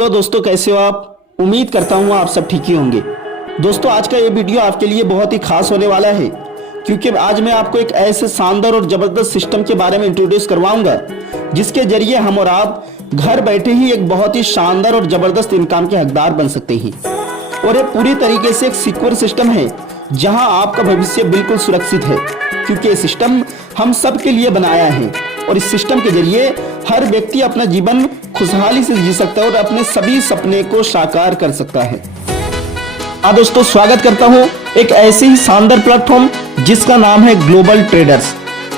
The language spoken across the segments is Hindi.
तो दोस्तों कैसे हो आप। उम्मीद करता हूँ आप सब ठीक ही होंगे। दोस्तों आज का ये वीडियो आपके लिए बहुत ही खास होने वाला है, क्योंकि आज मैं आपको एक ऐसे शानदार और जबरदस्त सिस्टम के बारे में इंट्रोड्यूस करवाऊंगा जिसके जरिए हम और आप घर बैठे ही एक बहुत ही शानदार और जबरदस्त इनकम के हकदार बन सकते हैं। और ये पूरी तरीके से एक सिक्योर सिस्टम है जहां आपका भविष्य बिल्कुल सुरक्षित है, क्योंकि ये सिस्टम हम सब के लिए बनाया है और इस सिस्टम के जरिए हर व्यक्ति अपना जीवन खुशहाली से जी सकता है और अपने सभी सपने को साकार कर सकता है। दोस्तों स्वागत करता हूं एक ऐसे ही शानदार प्लेटफॉर्म जिसका नाम है ग्लोबल ट्रेडर्स,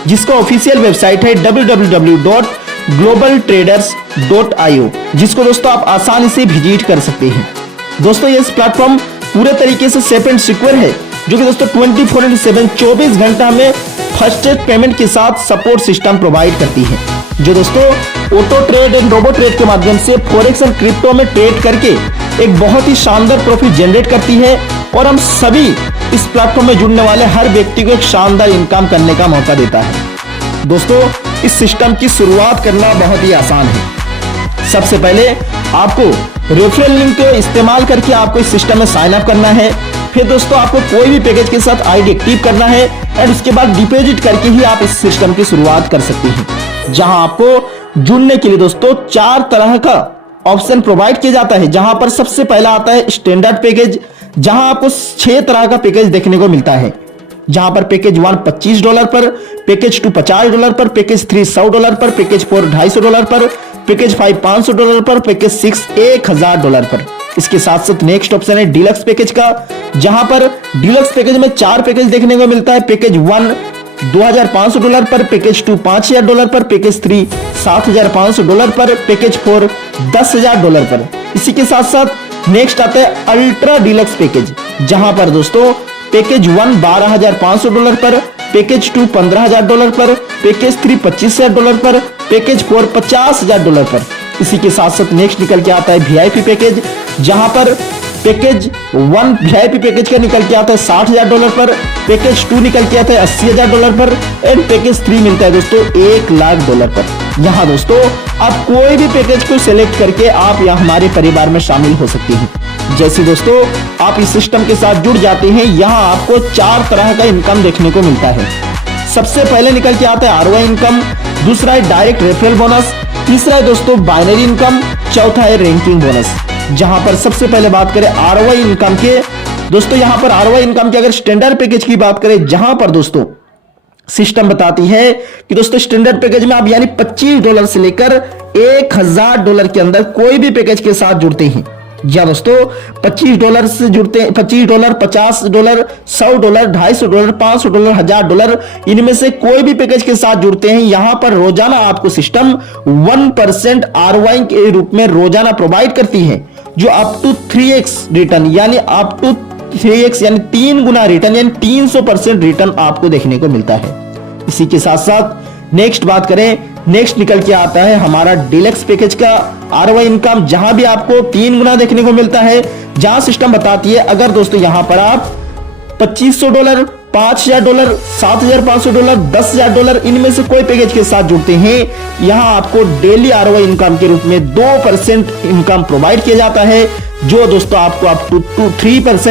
जिसका ऑफिशियल वेबसाइट है www.globaltraders.io, जिसको दोस्तों आप आसानी से विजिट कर सकते हैं। दोस्तों ये प्लेटफॉर्म पूरे तरीके से सेफ एंड सिक्योर है, जो कि दोस्तों 24/7 24 घंटा में फर्स्ट पेमेंट के साथ सपोर्ट सिस्टम प्रोवाइड करती है, जो दोस्तों auto trade and robo trade के माध्यम से फॉरेक्स और क्रिप्टो में ट्रेड करके एक बहुत ही शानदार प्रॉफिट जनरेट करती है। और हम सभी इस प्लेटफॉर्म में जुड़ने वाले हर व्यक्ति को एक शानदार इनकम करने का मौका देता है। दोस्तों इस सिस्टम की शुरुआत करना बहुत ही आसान है। सबसे पहले आपको रेफरल लिंक का इस्तेमाल करके आपको इस सिस्टम में साइन अप करना है। फिर दोस्तों आपको कोई भी पैकेज के साथ आईडी एक्टिव करना है और उसके बाद डिपॉजिट करके ही आप इस सिस्टम की शुरुआत कर सकते हैं, जहां आपको जुड़ने के लिए दोस्तों 4 तरह का ऑप्शन प्रोवाइड किया जाता है। जहां पर सबसे पहला आता है स्टैंडर्ड पैकेज, जहां आपको 6 तरह का पैकेज देखने को मिलता है, जहां पर पैकेज 1 $25 पर, पैकेज 2 $50 पर, पैकेज 3 $100 पर, पैकेज 4 $250 पर, पैकेज 5 $500 पर, पैकेज 6 $1000 पर। इसके साथ साथ नेक्स्ट ऑप्शन है डीलक्स पैकेज का, जहां पर डीलक्स पैकेज में 4 पैकेज देखने को मिलता है। पैकेज 1 $2500 पर, पैकेज 2 $5000 पर, पैकेज 3 $7500 पर, पैकेज 4 $10000 पर। इसी के साथ साथ नेक्स्ट आता है अल्ट्रा डीलक्स पैकेज, जहां पर दोस्तों पैकेज 1 $12500 पर, पैकेज 2 $15000 पर, पैकेज 3 $25000 पर, पैकेज 4 $50000 पर। इसी के साथ साथ नेक्स्ट निकल के आता है वीआईपी पैकेज, जहां पर पैकेज 1 वीआईपी पैकेज का निकल के आता है $60000 पर, पैकेज 2 निकल के आता है $80000 पर एंड पैकेज 3 मिलता है दोस्तों $1,00,000 पर। यहाँ दोस्तों आप कोई भी पैकेज को सिलेक्ट करके आप यहाँ हमारे परिवार में शामिल हो सकते हैं। जैसे दोस्तों आप इस सिस्टम के साथ जुड़ जाते हैं, यहाँ आपको 4 तरह का इनकम देखने को मिलता है। सबसे पहले निकल के आता है आरओआई इनकम, दूसरा है डायरेक्ट रेफरल बोनस, तीसरा है दोस्तों बाइनरी इनकम, चौथा है रैंकिंग बोनस। जहां पर सबसे पहले बात करें आरओआई इनकम के, दोस्तों यहां पर आरओआई इनकम के अगर स्टैंडर्ड पैकेज की बात करें, जहां पर दोस्तों सिस्टम बताती है कि दोस्तों स्टैंडर्ड पैकेज में आप यानी $25 से लेकर $1000 के अंदर कोई भी पैकेज के साथ जुड़ते हैं। या दोस्तों $25 से जुड़ते हैं, $25 $50 $100 $250 $500 $1000, इनमें से कोई भी पैकेज के साथ जुड़ते हैं। यहां पर रोजाना आपको सिस्टम 1% आरओआई के रूप में रोजाना प्रोवाइड करती है, जो अप टू 3x रिटर्न यानी अप टू 3x यानी 3 गुना रिटर्न यानी 300% रिटर्न आपको देखने को मिलता है। इसी के साथ साथ नेक्स्ट बात करें, नेक्स्ट निकल के आता है हमारा डीलक्स पैकेज का आरओआई इनकम, जहां भी आपको 3 गुना देखने को मिलता है। जहां सिस्टम बताती है अगर दोस्तों यहां पर आप $2500 $5000 $7500 $10000 इनमें से कोई पैकेज के साथ जुड़ते हैं, यहां आपको डेली आरओआई इनकम के रूप में 2% इनकम प्रोवाइड किया जाता है, जो दोस्तों आपको अप टू 3x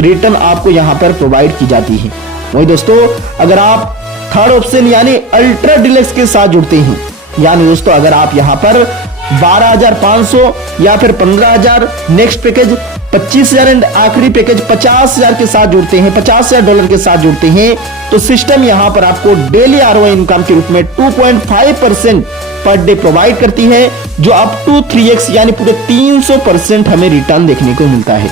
रिटर्न आपको यहां पर प्रोवाइड की जाती है। वही दोस्तों अगर आप थर्ड ऑप्शन यानी अल्ट्रा डीलक्स के साथ जुड़ते हैं, यानी दोस्तों अगर आप यहां पर 12500 या फिर 15000, नेक्स्ट पैकेज 25000 एंड आखिरी पैकेज 50000 के साथ जुड़ते हैं, $50000 के साथ जुड़ते हैं, तो सिस्टम यहां पर आपको डेली आरओआई इनकम के रूप में 2.5% पर डे प्रोवाइड करती है, जो अप टू 3x यानी पूरे 300% हमें रिटर्न देखने को मिलता है।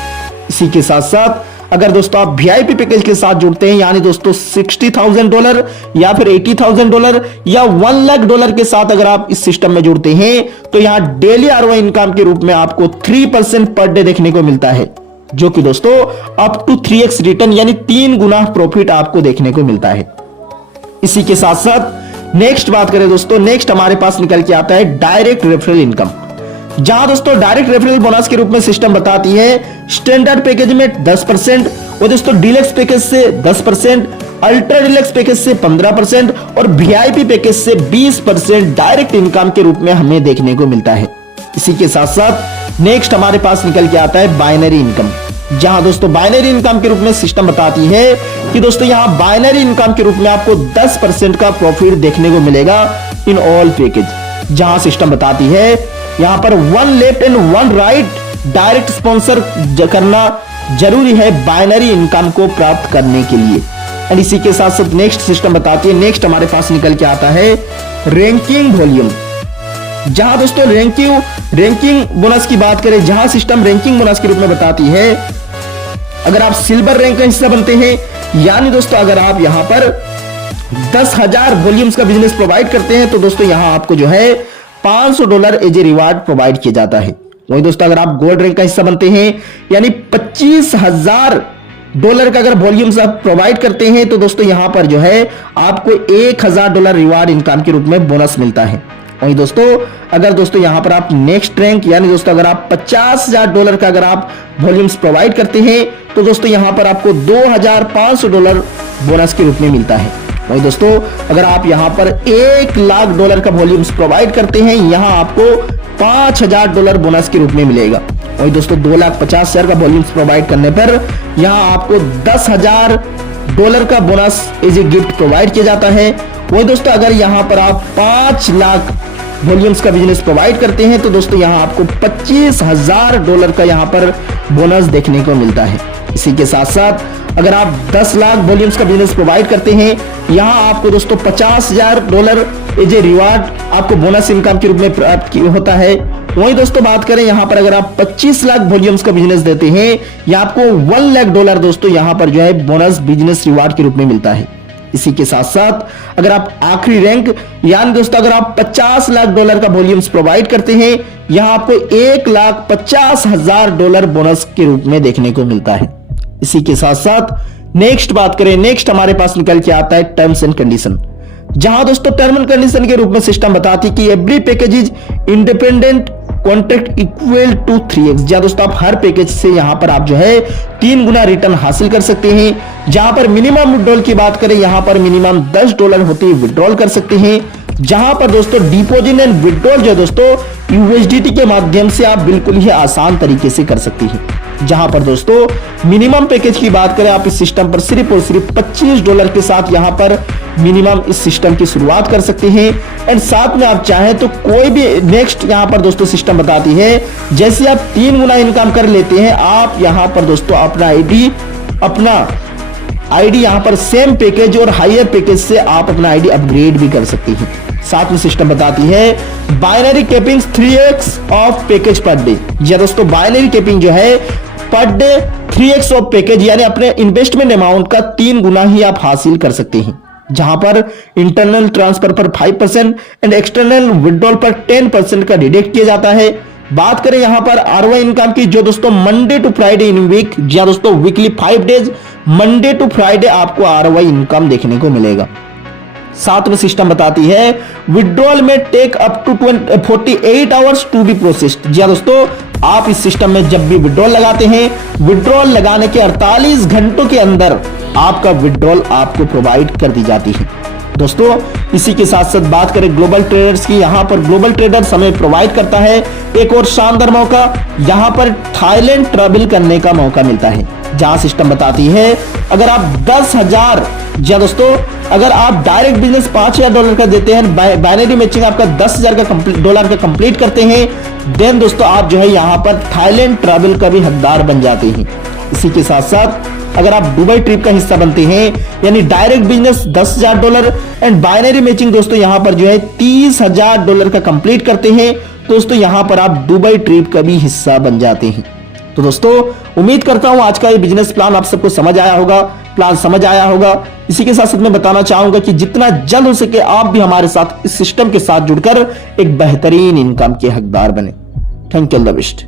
इसी के साथ साथ अगर दोस्तों आप वीआईपी पैकेज के साथ जुड़ते हैं, यानी दोस्तों $60,000 या फिर $80,000 या $1,00,000 के साथ अगर आप इस सिस्टम में जुड़ते हैं, तो यहां डेली आरओआई इनकम के रूप में आपको 3% पर डे देखने को मिलता है, जो कि दोस्तों अप टू 3x रिटर्न यानी 3 गुना प्रॉफिट आपको देखने को मिलता है। इसी के साथ साथ नेक्स्ट बात करें दोस्तों, नेक्स्ट हमारे पास निकल के आता है डायरेक्ट रेफरल इनकम, जहां दोस्तों डायरेक्ट रेफरल बोनस के रूप में सिस्टम बताती है स्टैंडर्ड पैकेज में 10% और दोस्तों डीलक्स पैकेज से 10%, अल्ट्रा डीलक्स पैकेज से 15% और वीआईपी पैकेज से 20% डायरेक्ट इनकम के रूप में हमें देखने को मिलता है। इसी के साथ साथ नेक्स्ट हमारे पास निकल के आता है बाइनरी इनकम, जहां दोस्तों बाइनरी इनकम के रूप में सिस्टम बताती है कि दोस्तों यहां बाइनरी इनकम के रूप में आपको 10% का प्रॉफिट देखने को मिलेगा इन ऑल पैकेज, जहां सिस्टम बताती है यहां पर 1 left and 1 right direct sponsor करना जरूरी है बाइनरी इनकम को प्राप्त करने के लिए। एंड इसी के साथ साथ नेक्स्ट सिस्टम बताती है, नेक्स्ट हमारे पास निकल के आता है रैंकिंग वॉल्यूम, जहां दोस्तों रैंकिंग बोनस की बात करें, जहां सिस्टम रैंकिंग बोनस के रूप में बताती है अगर आप सिल्वर रैंक का हिस्सा बनते हैं, यानी दोस्तों अगर आप यहां पर 10,000 वॉल्यूम्स का बिजनेस प्रोवाइड करते हैं तो दोस्तों यहां आपको जो है $500 एज ए रिवार्ड प्रोवाइड किया जाता है। वही दोस्तों अगर आप गोल्ड रैंक का हिस्सा बनते हैं यानी $25,000 का अगर वॉल्यूम्स आप प्रोवाइड करते हैं तो दोस्तों यहां पर जो है आपको $1,000 रिवार्ड इनकम के रूप में बोनस मिलता है। वही दोस्तों अगर दोस्तों यहां पर आप नेक्स्ट रैंक यानी दोस्तों अगर आप $50,000 का अगर आप वॉल्यूम्स प्रोवाइड करते हैं तो दोस्तों यहां पर आपको $2,500 बोनस के रूप में मिलता है। वही दोस्तों अगर आप यहां पर $1,00,000 का वॉल्यूम्स प्रोवाइड करते हैं, यहां आपको $5,000 बोनस के रूप में मिलेगा। वही दोस्तों 2,50,000 का वॉल्यूम्स प्रोवाइड करने पर यहां आपको $10,000 का bonus as a gift provide किया जाता है। वही दोस्तों अगर यहां पर आप 5 लाख वॉल्यूम्स का बिजनेस प्रोवाइड करते हैं तो दोस्तों यहां आपको $25,000 का यहां पर बोनस देखने को मिलता है। इसी के साथ साथ अगर आप 10 लाख वॉल्यूम्स का बिजनेस प्रोवाइड करते हैं, यहां आपको दोस्तों $50,000 एज ए रिवार्ड आपको बोनस इनकम के रूप में प्राप्त होता है। वहीं दोस्तों बात करें यहां पर अगर आप 25 लाख वॉल्यूम्स का बिजनेस देते हैं या आपको $1,00,000 दोस्तों यहां पर जो है बोनस बिजनेस रिवार्ड के रूप में मिलता है। इसी के साथ साथ अगर आप आखिरी रैंक यानी दोस्तों अगर आप $50 लाख का वॉल्यूम्स प्रोवाइड करते हैं, यहां आपको $1,50,000 बोनस के रूप में देखने को मिलता है। इसी के साथ साथ नेक्स्ट बात करें, नेक्स्ट हमारे पास निकल के आता है टर्म्स एंड कंडीशन, जहां दोस्तों टर्म एंड कंडीशन के रूप में सिस्टम बताती है कि every package is independent contract equal to 3x, जहां दोस्तों आप हर पैकेज से यहां पर आप जो है 3 गुना रिटर्न हासिल कर सकते हैं। जहां पर मिनिमम विड्रॉल की बात करें, यहां पर मिनिमम $10 होते ही विड्रॉल कर सकते हैं। जहां पर दोस्तों डिपॉजिट एंड विड्रॉल जो दोस्तों यूएसडीटी के माध्यम से आप बिल्कुल ही आसान तरीके से कर सकते हैं। जहां पर दोस्तों मिनिमम पैकेज की बात करें, आप इस सिस्टम पर सिर्फ और सिर्फ $25 के साथ यहां पर मिनिमम इस सिस्टम की शुरुआत कर सकते हैं। एंड साथ में आप चाहें तो कोई भी नेक्स्ट यहां पर दोस्तों सिस्टम बताती है जैसे आप 3 गुना इनकम कर लेते हैं, आप यहां पर दोस्तों अपना आईडी यहां पर सेम पैकेज और हायर पैकेज से आप अपना आईडी अपग्रेड भी कर सकते हैं। साथ में सिस्टम बताती है binary capping 3x of package per day. जी दोस्तों बाइनरी कैपिंग जो है per day 3x of package यानी अपने इन्वेस्टमेंट अमाउंट का 3 गुना ही आप हासिल कर सकते हैं। जहां पर इंटरनल ट्रांसफर पर 5% एंड एक्सटर्नल विड्रॉल पर 10% का डिडक्ट किया जाता है। बात करें यहां पर आरओआई इनकम की, जो दोस्तों Monday to Friday in week, या दोस्तों weekly 5 days Monday to Friday आपको आरओआई इनकम देखने को मिलेगा। साथ में सिस्टम बताती है विड्रॉल में take up to 48 hours to be processed. जी दोस्तों आप इस सिस्टम में जब भी विड्रॉल लगाते हैं, विड्रॉल लगाने के 48 घंटों के अंदर आपका विड्रॉल आपको प्रोवाइड कर दी जाती है। दोस्तों इसी के साथ साथ बात करें ग्लोबल ट्रेडर्स की, यहां पर ग्लोबल ट्रेडर्स हमें प्रोवाइड करता है एक और शानदार मौका, यहां पर थाईलैंड ट्रैवल करने का मौका मिलता है। जहां सिस्टम बताती है अगर आप 10,000 या दोस्तों अगर आप डायरेक्ट बिजनेस $5,000 का देते हैं, बाइनरी मैचिंग आपका $10,000 का कंप्लीट करते हैं, देन दोस्तों आप जो है यहां पर थाईलैंड ट्रैवल का भी हकदार बन जाते हैं। इसी के साथ साथ अगर आप दुबई ट्रिप का हिस्सा बनते हैं यानी direct business $10,000 and binary matching दोस्तों यहां पर जो है $30,000 का कंप्लीट करते हैं, दोस्तों यहां पर आप दुबई ट्रिप का भी हिस्सा बन जाते हैं। तो दोस्तों उम्मीद करता हूं आज का ये बिजनेस प्लान आप सबको समझ आया होगा। इसी के साथ साथ मैं बताना चाहूंगा कि जितना जल्द हो सके आप भी हमारे साथ इस सिस्टम के साथ जुड़कर एक बेहतरीन इनकम के हकदार बने। Thank you, all the best.